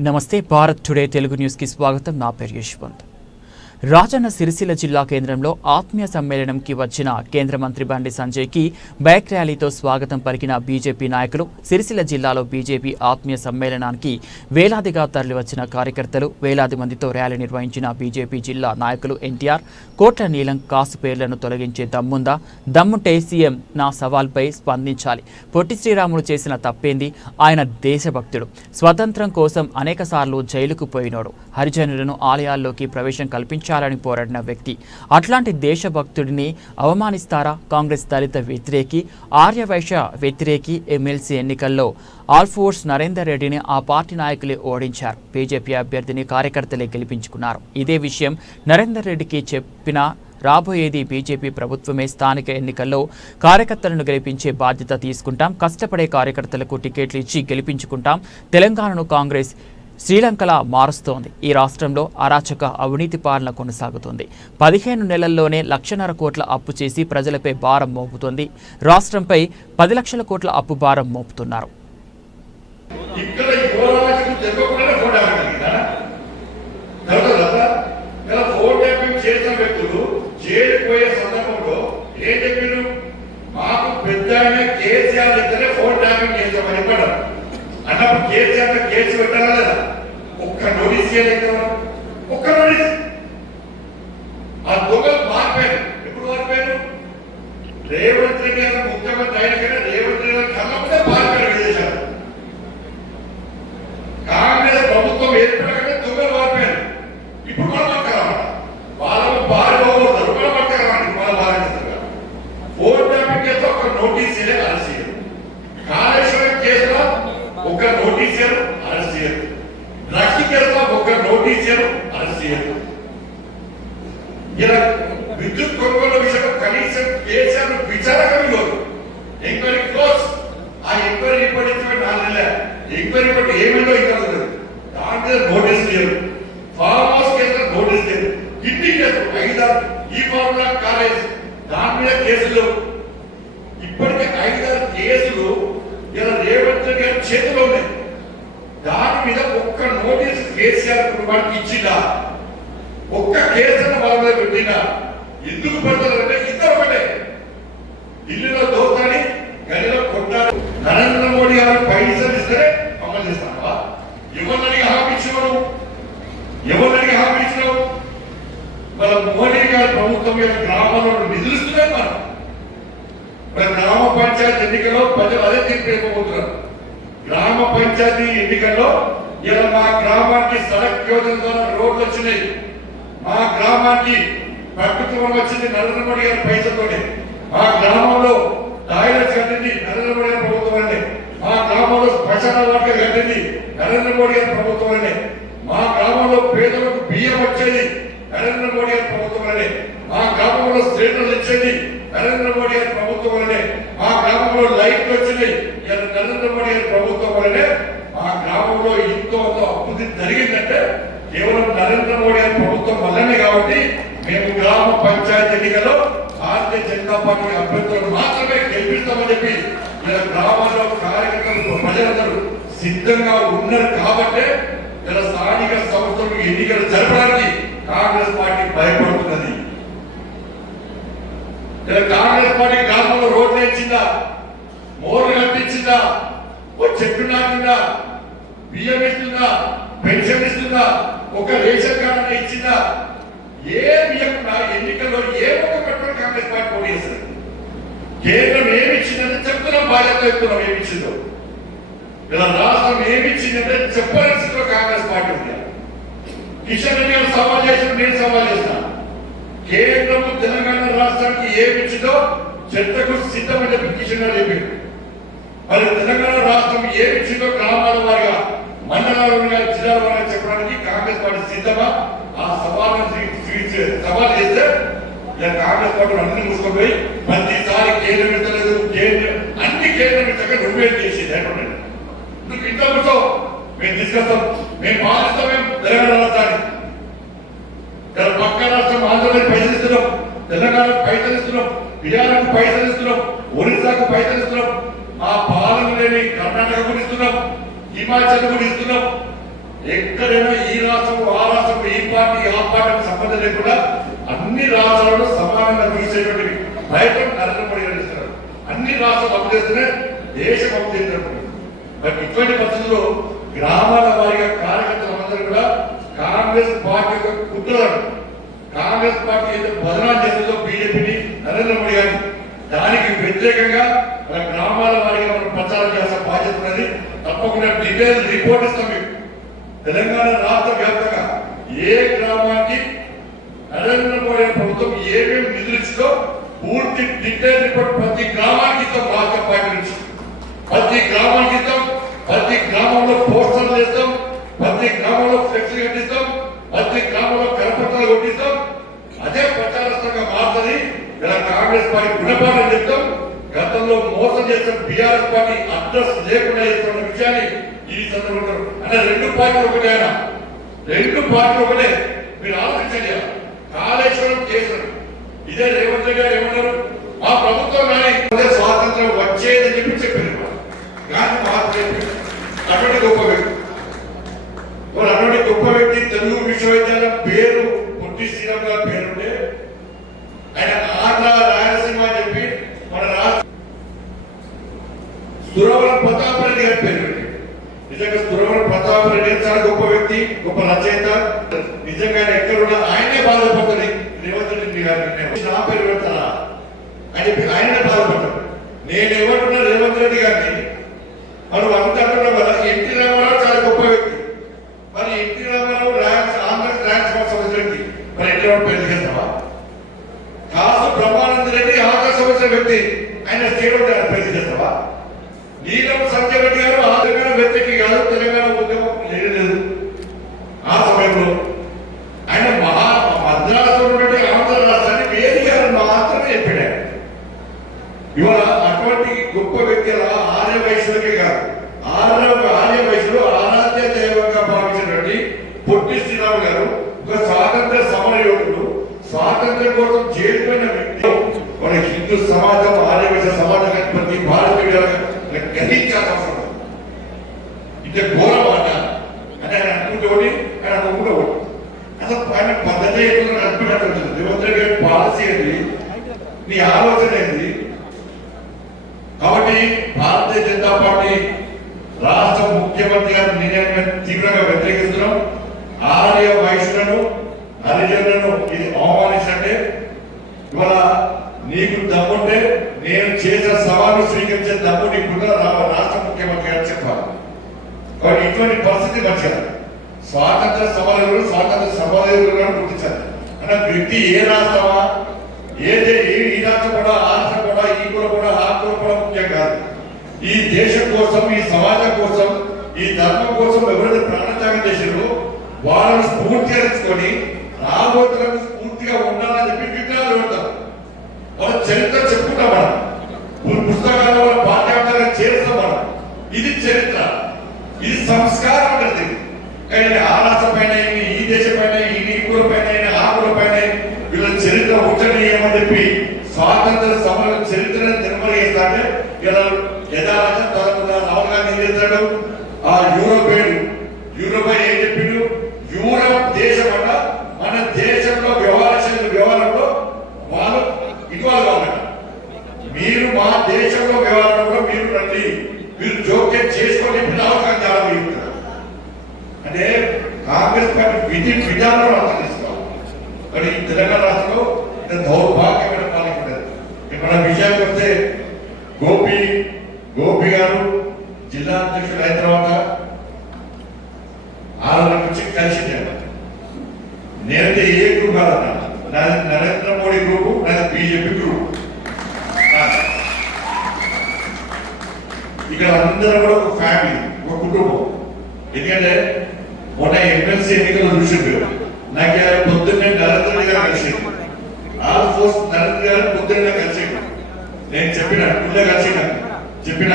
నమస్తే భారత్ టుడే తెలుగు న్యూస్కి స్వాగతం. నా పేరు యశ్వంత్. రాజన్న సిరిసిల్ల జిల్లా కేంద్రంలో ఆత్మీయ సమ్మేళనంకి వచ్చిన కేంద్ర మంత్రి బండి సంజయ్కి బైక్ ర్యాలీతో స్వాగతం పలికిన బీజేపీ నాయకులు సిరిసిల్ల జిల్లాలో బీజేపీ ఆత్మీయ సమ్మేళనానికి వేలాదిగా తరలివచ్చిన కార్యకర్తలు వేలాది మందితో ర్యాలీ నిర్వహించిన బీజేపీ జిల్లా నాయకులు ఎన్టీఆర్ కోట్ల నీలం కాసు పేర్లను తొలగించే దమ్ముందా? దమ్ముంటే సీఎం నా సవాల్పై స్పందించాలి. పొట్టి శ్రీరాములు చేసిన తప్పేంది? ఆయన దేశభక్తుడు. స్వతంత్రం కోసం అనేకసార్లు జైలుకు పోయినోడు. హరిజనులను ఆలయాల్లోకి ప్రవేశం కల్పించారు కల్పించాలని పోరాడిన వ్యక్తి. అట్లాంటి దేశభక్తుడిని అవమానిస్తారా? కాంగ్రెస్ దళిత వ్యతిరేకి ఆర్యవైశ్య వ్యతిరేకి ఎమ్మెల్సీ ఎన్నికల్లో ఆల్ఫోర్స్ నరేందర్ రెడ్డిని ఆ పార్టీ నాయకులే ఓడించారు. బీజేపీ అభ్యర్థిని కార్యకర్తలే గెలిపించుకున్నారు. ఇదే విషయం నరేందర్ రెడ్డికి చెప్పిన రాబోయేది బీజేపీ ప్రభుత్వమే స్థానిక ఎన్నికల్లో కార్యకర్తలను గెలిపించే బాధ్యత తీసుకుంటాం. కష్టపడే కార్యకర్తలకు టికెట్లు ఇచ్చి గెలిపించుకుంటాం. తెలంగాణను కాంగ్రెస్ శ్రీలంకలా మారుస్తోంది. ఈ రాష్ట్రంలో అరాచక అవినీతి పాలన కొనసాగుతుంది. పదిహేను నెలల్లోనే లక్షన్నర కోట్ల అప్పు చేసి ప్రజలపై భారం మోపుతోంది. రాష్ట్రంపై పది లక్షల కోట్ల అప్పు భారం మోపుతున్నారు. కేసీఆర్ ఫోన్ చేసామని అన్నప్పుడు కేసీఆర్ కేసు పెట్టాలా లేదా? ఒక్క నోటీస్ చేయలేదు ఒక్క నోటీస్ ఆ దొంగలు మారిపోయారు ఎప్పుడు మారిపోయారు రేవంత్ రెడ్డి గారు ముఖ్యమంత్రి అయిన కానీ రేవంత్ రెడ్డి గారు కన్నప్పుడే మారిపోయారు విదేశాలు కాంగ్రెస్ ప్రభుత్వం ఏర్పడగానే దొంగలు మారిపోయారు ఇప్పుడు కూడా పట్టుకురామాట వాళ్ళకు బాగా పోగొడతారు కూడా పట్టుకురామాట వాళ్ళ ఫోన్ కేసులో ఒక నోటీస్ చేయలేదు అరెస్ట్ కాళేశ్వరం కేసులో ఒక నోటీస్ చేయరు ఒక ఇచ్చారు అరెస్ట్ చేయరు ఇలా విద్యుత్ కొనుగోలు విషయంలో కనీసం కేసీఆర్ విచారణ ఇవ్వరు ఎంక్వైరీ క్లోజ్ ఆ ఎంక్వైరీ ఇప్పటి నుంచి నాలుగు నెలల. ఎంక్వైరీ బట్టి ఏమైందో ఇంకా తెలియదు. దాని మీద నోటీస్ లేదు. ఫార్మ్ హౌస్ కేసులో నోటీస్ లేదు. కిడ్నీ కేసు ఐదారు. ఈ ఫార్ములా కాలేజ్. దాని మీద కేసులు. ఇప్పటికే ఐదారు కేసులు ఇలా రేవంత్ గారి చేతిలో ఉన్నాయి. దాని మీద ఒక్క నోటీస్ కేసీఆర్ కుటుంబానికి ఇచ్చినా ఒక్క కేసును వాళ్ళ మీద పెట్టినా ఎందుకు పెడతారంటే ఇద్దరు ఒకటే ఢిల్లీలో దోతాని గదిలో కొట్టారు. నరేంద్ర మోడీ గారు పైసలు ఇస్తే అమలు చేస్తావా? ఎవరిని హామీ ఇచ్చినావు? ఎవరిని హామీ ఇచ్చినావు? మన మోడీ గారి ప్రభుత్వం యొక్క గ్రామంలో నిధులు ఇస్తున్నాయి మనం. మన గ్రామ పంచాయతీ ఎన్నికల్లో ప్రజలు అదే తీర్పు ఇవ్వబోతున్నారు గ్రామ పంచాయతీ ఎన్నికల్లో ఇలా మా గ్రామానికి సడక్ యోజన ద్వారా రోడ్లు వచ్చినాయి. మా గ్రామానికి ప్రభుత్వం వచ్చింది నరేంద్ర మోడీ గారి పైసలతోనే మా గ్రామంలో టాయిలెట్స్ కట్టింది నరేంద్ర మోడీ గారి ప్రభుత్వం అండి. మా గ్రామంలో శ్మశాన వాటిక కట్టింది నరేంద్ర మోడీ గారి ప్రభుత్వం అండి. మా గ్రామంలో పేదలకు బియ్యం వచ్చేది నరేంద్ర మోడీ గారి ప్రభుత్వం అండి. మా గ్రామంలో స్త్రీలు ఇచ్చేది నరేంద్ర మోడీ గారి ప్రభుత్వం అండి. మా గ్రామంలో లైట్లు వచ్చినాయి. ఇలా నరేంద్ర మోడీ గారి ప్రభుత్వం వల్లనే మా గ్రామంలో ఇంతో అంతో అభివృద్ధి జరిగిందంటే కేవలం నరేంద్ర మోడీ అని ప్రభుత్వం వల్లనే కాబట్టి మేము గ్రామ పంచాయతీ ఎన్నికలో భారతీయ జనతా పార్టీ అభ్యర్థులను మాత్రమే గెలిపిస్తామని చెప్పి ఇలా గ్రామాల్లో కార్యకర్తలు ప్రజలందరూ సిద్ధంగా ఉన్నారు కాబట్టే ఇలా స్థానిక సంస్థలు ఎన్నికలు జరపడానికి కాంగ్రెస్ పార్టీ భయపడుతున్నది. ఇలా కాంగ్రెస్ పార్టీ గ్రామంలో రోడ్లు ఇచ్చిందా మోర్లు కట్టించిందా? ఓ చెట్టు నాటిందా? బియ్యం ఇస్తుందా పెన్షన్ ఇస్తుందా ఒక రేషన్ కార్డు అన్నా ఇచ్చిందా? ఏ ఇవ్వకుండా ఎన్నికల్లో ఏ ఒక్క పెట్రోల్ కాంగ్రెస్ పార్టీ పోటీ చేస్తుంది కేంద్రం ఏమి ఇచ్చిందంటే చెప్తున్నాం బాధ్యత చెప్తున్నాం ఏమి ఇచ్చిందో ఇలా రాష్ట్రం ఏమి ఇచ్చిందంటే చెప్పని స్థితిలో కాంగ్రెస్ పార్టీ ఉంది. కిషన్ రెడ్డి గారు సవాల్ చేసిన నేను సవాల్ చేసిన కేంద్రము తెలంగాణ రాష్ట్రానికి ఏమి ఇచ్చిందో చర్చకు సిద్ధమని చెప్పి కిషన్ గారు చెప్పారు. మరి తెలంగాణ రాష్ట్రం ఏమి ఇచ్చిందో గ్రామాల వారిగా మండలాలు వారిగా జిల్లాల వారిగా చెప్పడానికి కాంగ్రెస్ పార్టీ సిద్ధమా? ఆ సవాళ్ళను స్వీ- సవాల్ చేస్తే ఇలా కాంగ్రెస్ పార్టీ అన్ని మూసుకుపోయి ప్రతిసారి కేంద్రం ఇస్తలేదు కేంద్రం అన్ని కేంద్రం ఇచ్చాక నువ్వే చేసేది. ఎటువంటి నువ్వు ఇంట్లో కూర్చో. మేము తీసుకొస్తాం. మేము మారుస్తాం మేము తెలంగాణ రాష్ట్రాన్ని పక్క రాష్ట్రం ఆంధ్రప్రదేశ్ పైసలు ఇస్తున్నాం. తెలంగాణకు పైసలు ఇస్తున్నాం. బిహార్కు పైసలు ఇస్తున్నాం ఒరిస్సాకు పైసలు ఇస్తున్నాం ఆ పాలన లేని కర్ణాటక కూడా ఇస్తున్నాం హిమాచల్ కూడా ఇస్తున్నాం ఎక్కడైనా ఈ రాష్ట్రం ఆ రాష్ట్రం ఈ పార్టీ ఆ పార్టీకి సంబంధం లేకుండా అన్ని రాష్ట్రాలను సమానంగా తీసేటువంటి ప్రయత్నం నరేంద్ర మోడీ గారు ఇస్తున్నారు అన్ని రాష్ట్రాలు అమలు చేస్తేనే దేశం అమలు చేస్తున్నారు మరి ఇటువంటి పరిస్థితుల్లో గ్రామాల వారిగా కార్యకర్తలందరూ కూడా కాంగ్రెస్ పార్టీ యొక్క కుట్రలను కాంగ్రెస్ పార్టీ ఏదో బదనాలు చేస్తుందో బీజేపీని నరేంద్ర మోడీ గారిని దానికి వ్యతిరేకంగా మన గ్రామాల వారిగా మనం ప్రచారం చేసే బాధ్యత ఉన్నది. తప్పకుండా డీటెయిల్ రిపోర్ట్ ఇస్తాం మీకు. తెలంగాణ రాష్ట్ర వ్యాప్తంగా ఏ గ్రామానికి నరేంద్ర మోడీ ప్రభుత్వం ఏమేమి నిధులు ఇస్తుందో పూర్తి డీటెయిల్ రిపోర్ట్ ప్రతి గ్రామానికి ఇస్తాం రాష్ట్ర పార్టీ నుంచి. ప్రతి గ్రామానికి ఇస్తాం ప్రతి గ్రామంలో పోస్టర్లు ఇస్తాం ప్రతి గ్రామంలో ఫ్లెక్సీ కట్టిస్తాం ప్రతి గ్రామంలో కరపత్రాలు కొట్టిస్తాం. అదే ప్రచారస్థంగా మారుతుంది ఇలా కాంగ్రెస్ పార్టీ గుణపాఠం చెప్తాం. గతంలో మోసం చేసిన బీఆర్ఎస్ పార్టీ అడ్రస్ లేకుండా చేస్తున్న విషయాన్ని ఈ సందర్భంలో అంటే రెండు పార్టీలు ఒకటే ఆయన. రెండు పార్టీలు ఒకటే. మీరు ఆలోచించండి కాళేశ్వరం చేశారు. ఇదే రేవంత్ రెడ్డి గారు ఏమన్నారు? మా ప్రభుత్వం కానీ స్వాతంత్రం వచ్చేదని చెప్పి చెప్పారు కానీ మార్పు అటువంటి గొప్ప వ్యక్తి మరి అటువంటి గొప్ప వ్యక్తి తెలుగు విశ్వవిద్యాలయం పేరు పొట్టి శ్రీరామ్ గారి పేరుంటే ఆయన ఆంధ్ర రాయలసీమ అని చెప్పి మన రాష్ట్ర సురవరం ప్రతాప్ రెడ్డి గారి పేరు పెట్టాడు. నిజంగా సురవరం ప్రతాప్ రెడ్డి గారు చాలా గొప్ప వ్యక్తి గొప్ప రచయిత నిజంగా ఆయన ఎక్కడున్నా ఆయనే బాధపడుతుంది రేవంత్ రెడ్డి గారి నిర్ణయం. నా పేరు పెడతారా? అని చెప్పి ఆయనే బాధపడ్డాడు నేను ఏమంటున్నా రేవంత్ రెడ్డి గారిని మనం అంత అంటున్నాం కదా ఎన్టీ రామారావు చాలా గొప్ప వ్యక్తి మరి ఎన్టీ రామారావు ర్యాంక్స్ ఆంధ్ర ట్రాన్స్ఫర్ సంస్థ వ్యక్తి మరి ఎన్టీ రామారావు పేరు చేస్తావా కాసు బ్రహ్మానంద రెడ్డి ఆకాశ వచ్చిన వ్యక్తి ఆయన స్టేట్ గారు పేరు చేస్తావా నీలం సంజయ్ రెడ్డి గారు ఆ తెలంగాణ వ్యక్తికి కాదు తెలంగాణ ఉద్యమం లేదు లేదు ఆ సమయంలో ఆయన మహా మద్రాసు నుండి ఆంధ్ర రాష్ట్రాన్ని వేరు గారు మాత్రమే చెప్పాడు ఇవాళ అటువంటి గొప్ప వ్యక్తి అలా ఆర్య వైశ్యులకే కాదు ఆర్య ఆర్య వైశ్యులు ఆరాధ్య దైవంగా భావించినటువంటి పొట్టి శ్రీరామ్ గారు ఒక స్వాతంత్ర సమర యోధుడు స్వాతంత్రం కోసం చేరుకున్న వ్యక్తి మన హిందూ సమాజం ఆర్య సమాజం ప్రతి భారతీయుడు గ్రహించాల్సిన అవసరం ఘోరమాట అని ఆయన అనుకుంటే ఆయన అనుకుంటే అసలు ఆయన పద్ధతి ఏంటో అనుకున్నట్టు రేవంత్ రెడ్డి గారి పాలసీ ఏంటి? నీ ఆలోచన ఏంటి? కాబట్టి భారతీయ జనతా పార్టీ రాష్ట్ర ముఖ్యమంత్రి గారి నిర్ణయాన్ని తీవ్రంగా వ్యతిరేకిస్తున్నాం. ఆర్య వయసులను హరిజనులను ఇది అవమానించినట్టే ఇవాళ దమ్ముంటే నేను చేసిన సవాలు స్వీకరించే దమ్ము నీకుంటే రా- రాష్ట్ర ముఖ్యమంత్రి గారు చెప్పాలి కాబట్టి ఇటువంటి పరిస్థితి మంచిగా స్వాతంత్ర సమరయులు స్వాతంత్ర సమరయులు గుర్తించారు అంటే వ్యక్తి ఏ రాష్ట్రమా ఏదే ఏ ఈ రాష్ట్రం కూడా ఆ రాష్ట్రం కూడా ఈ కుల కూడా ఆ కుల కూడా ముఖ్యం కాదు. ఈ దేశం కోసం ఈ సమాజం కోసం ఈ ధర్మం కోసం ఎవరైతే ప్రాణత్యాగం చేశారో వాళ్ళని స్ఫూర్తిగా తీసుకొని రాబోతులకు స్ఫూర్తిగా ఉండాలని చెప్పి వాళ్ళ చరిత్ర చెప్పుకుంటాం మనం. పు- పుస్తకాల పాఠ్యాంశాలు చేస్తాం మనం. ఇది చరిత్ర. ఇది సంస్కారం ఉంటుంది కానీ ఆ పైన ఈ దేశం పైన ఈ నీకుల పైన ఆ కుల పైన వీళ్ళ చరిత్ర ఉంచనీయమని చెప్పి స్వాతంత్ర సమర చరిత్రను నిర్మలిస్తాంటే ఇలా యథారాజ తరపున రాహుల్ గాంధీ ఏం చేస్తాడు ఆ యూరోపియన్ యూరోపై ఏం చెప్పిండు యూరప్ దేశం అట మన దేశంలో వ్యవహార వ్యవహారంలో వాళ్ళు ఇన్వాల్వ్ అవ్వట మీరు మా దేశంలో వ్యవహారంలో మీరు రండి మీరు జోక్యం చేసుకొని పిల్లవకాన్ని గాంధీ ఆలోచిస్తున్నారు అంటే కాంగ్రెస్ పార్టీ విధి విధానం అర్థం చేసుకోవాలి. మరి ఈ తెలంగాణ రాష్ట్రంలో ఇంత దౌర్భాగ్యమైన పాలన ఉండదు మన విషయానికి వస్తే గోపి గోపి గారు జిల్లా అధ్యక్షుడు అయిన తర్వాత ఆరు నుంచి కలిసి నేనైతే ఏ గ్రూప్ కాదన్నా. నరేంద్ర మోడీ గ్రూపు నాది బీజేపీ గ్రూప్ ఇక్కడ అందరూ కూడా ఒక ఫ్యామిలీ ఒక కుటుంబం. ఎందుకంటే మొన్న ఎమ్మెల్సీ ఎన్నికలు చూసిండు నాకు ఇవాళ పొద్దున్నే నరేంద్ర గారు కలిసిండు ఆల్ ఫోర్స్ నరేంద్ర గారు పొద్దున్నే కలిసిండు నేను చెప్పిన ముందే కలిసిన చెప్పిన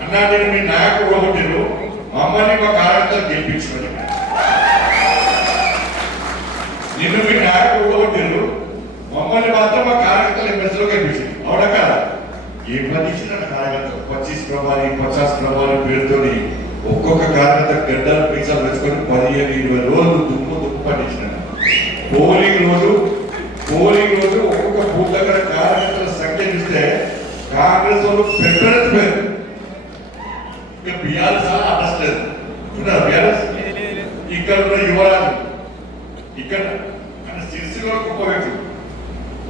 అన్నా నేను మీ నాయకుడు ఒకటిరు మమ్మల్ని మా కార్యకర్తలు గెలిపించుకోండి నిన్ను మీ నాయకుడు ఒకటిరు మమ్మల్ని మాత్రం మా కార్యకర్తలు ఎమ్మెల్సీలో గెలిపించింది అవునా కదా? ఏ పని ఇచ్చిన కార్యకర్తలు పచ్చీస్ ప్రభావి పచాస్ ప్రభావి పేరుతోని ఒక్కొక్క కార్యకర్త గడ్డలు పీసాలు వేసుకొని పదిహేను ఇరవై రోజులు దుమ్ము దుమ్ము పట్టించిన. పోలింగ్ రోజు పోలింగ్ రోజు ఒక్కొక్క బూత్ దగ్గర కార్యకర్తల సంఖ్య చూస్తే కాంగ్రెస్ వాళ్ళు ప్రిఫరెన్స్ పేరు ఇక బీఆర్ఎస్ అడ్రస్ లేదు. ఉన్నారా బీఆర్ఎస్? ఇక్కడ ఉన్న యువరాజు ఇక్కడ సిరిసిలో గొప్ప వ్యక్తి.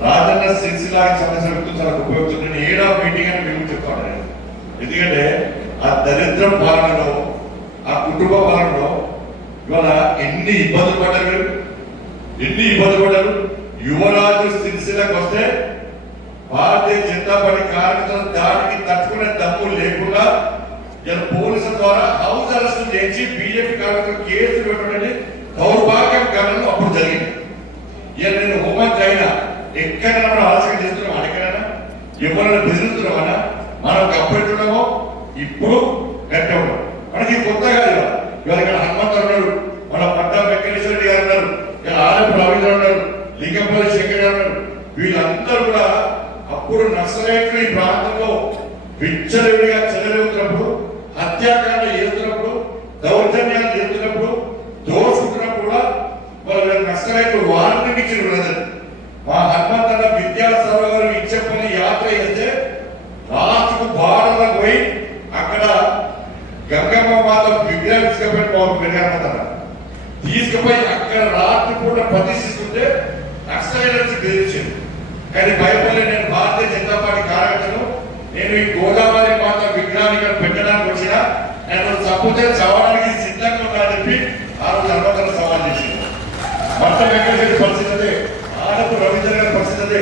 రాజన్న సిరిసిలాకి సంబంధించిన చాలా గొప్ప వ్యక్తులు ఏడవ మీటింగ్ అని మేము చెప్తాను నేను. ఎందుకంటే ఆ దరిద్రం పాలనలో ఆ కుటుంబ పాలనలో ఇవాళ ఎన్ని ఇబ్బందులు పడ్డారు ఎన్ని ఇబ్బందులు పడ్డారు? యువరాజు సిరిసిలకు వస్తే భారతీయ జనతా పార్టీ కార్యకర్తల దాడికి తట్టుకునే దమ్ము లేకుండా ఇలా పోలీసుల ద్వారా హౌస్ అరెస్ట్ చేసి బీజేపీ కార్యకర్తలు కేసులు పెట్టడం దౌర్భాగ్యం కారణం అప్పుడు జరిగింది. ఇలా నేను హోంమంత్రి అయినా ఎక్కడైనా మనం ఆలస్యం చేస్తున్నాం ఎక్కడైనా ఎవరైనా బెదిరిస్తున్నామన్నా మనం కప్పెట్టున్నామో ఇప్పుడు గట్టి ఉన్నాం. మనకి కొత్త కాదు ఇవాళ. ఇక్కడ హనుమంతు ఉన్నాడు. మన పట్టా వెంకటేశ్వర గారు ఉన్నారు. ఇక్కడ ఆలపు రవీంద్ర ఉన్నారు. లింగంపల్లి శంకర్ గారు ఉన్నారు. వీళ్ళందరూ కూడా అప్పుడు నక్సలైట్లు ఈ ప్రాంతంలో విచ్చలవిడిగా నేను ఈ గోదావరి మాత విగ్రహాన్ని ఇక్కడ పెట్టడానికి వచ్చిన నేను తప్పితే చవడానికి సిద్ధంగా ఉన్నానని చెప్పి ఆ రోజు హనుమంతన్న సవాల్ చేసింది. భర్త వెంకటేశ్వర పరిస్థితి అదే ఆడపు రవీంద్ర గారి పరిస్థితి అదే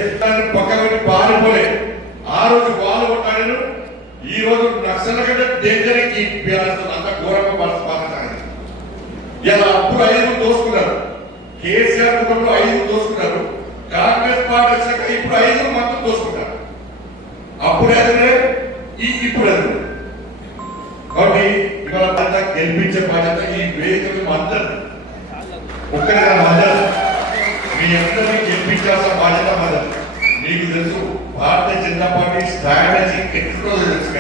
పక్క పెట్టి పారిపోలే. ఆ రోజు వాళ్ళు కొట్టాడు ఈ రోజు నక్సల కంటే డేంజర్ అంత ఘోరంగా పాలించాలి ఇలా అప్పుడు ఐదు దోసుకున్నారు. కేసీఆర్ కుటుంబంలో బాధ్యత మద్దతు